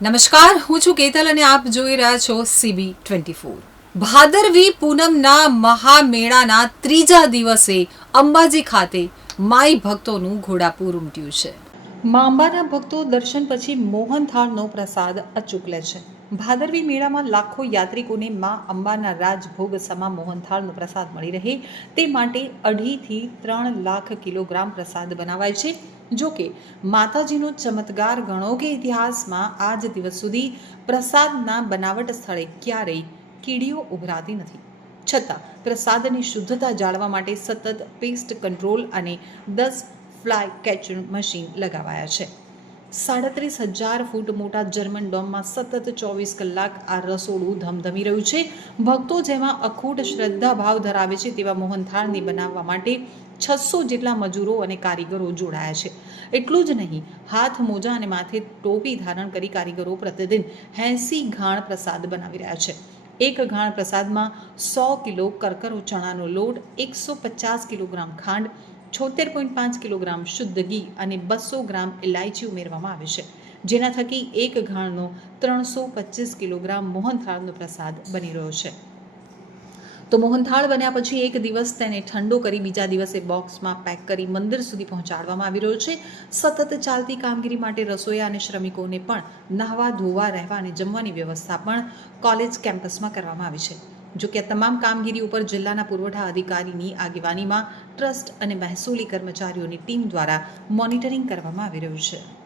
નમસ્કાર, હું છું કેતલ અને આપ જોઈ રહ્યા છો સીબી ટ્વેન્ટી ફોર ભાદરવી પૂનમના મહામેળાના ત્રીજા દિવસે અંબાજી ખાતે માઈ ભક્તોનું ઘોડાપૂર ઉમટ્યું છે. મા અંબાના ભક્તો દર્શન પછી મોહનથાળનો પ્રસાદ અચૂક લે છે. ભાદરવી મેળામાં લાખો યાત્રિકોને મા અંબાના રાજભોગ સમા મોહનથાળનો પ્રસાદ મળી રહે. તે માટે અઢીથી ત્રણ લાખ કિલોગ્રામ પ્રસાદ બનાવાય છે. જો કે માતાજીનો ચમત્કાર ગણો કે ઇતિહાસમાં આજ દિવસ સુધી પ્રસાદના બનાવટ સ્થળે ક્યારેય કીડીઓ ઉભરાતી નથી. છતાં પ્રસાદની શુદ્ધતા જાળવવા માટે સતત પેસ્ટ કંટ્રોલ અને દસ ફ્લાય કેચર મશીન લગાવાયા છે. સાડત્રીસ હજાર ફૂટ મોટા જર્મન ડોમમાં સતત ચોવીસ કલાક આ રસોડું ધમધમી રહ્યું છે. ભક્તો જેમાં અખૂટ શ્રદ્ધા ભાવ ધરાવે છે તેવા મોહનથાળને બનાવવા માટે છસો જેટલા મજૂરો અને કારીગરો જોડાયા છે. એટલું જ નહીં, હાથ, મોજા અને માથે ટોપી ધારણ કરી કારીગરો પ્રતિદિન એંસી ઘાણ પ્રસાદ બનાવી રહ્યા છે. એક ઘાણ પ્રસાદમાં સો કિલો કરકરો ચણાનો લોટ, એકસો પચાસ કિલોગ્રામ ખાંડ છોતેર પોઈન્ટ પાંચ કિલોગ્રામ શુદ્ધ ઘી અને બસો ગ્રામ ઇલાયચી ઉમેરવામાં આવે છે. જેના થકી એક ઘાણનો ત્રણસો પચીસ કિલોગ્રામ મોહનથાળનો પ્રસાદ બની રહ્યો છે. તો મોહનથાળ બન્યા પછી એક દિવસ તેને ઠંડો કરી બીજા દિવસે બોક્સમાં પેક કરી મંદિર સુધી પહોંચાડવામાં આવી રહ્યો છે. સતત ચાલતી કામગીરી માટે રસોઈયા અને શ્રમિકોને પણ નહાવા ધોવા, રહેવા અને જમવાની વ્યવસ્થા પણ કોલેજ કેમ્પસમાં કરવામાં આવી છે. જો કે આ તમામ કામગીરી ઉપર જિલ્લાના પુરવઠા અધિકારીની આગેવાનીમાં ટ્રસ્ટ અને મહેસૂલી કર્મચારીઓની ટીમ દ્વારા મોનિટરિંગ કરવામાં આવી રહ્યું છે.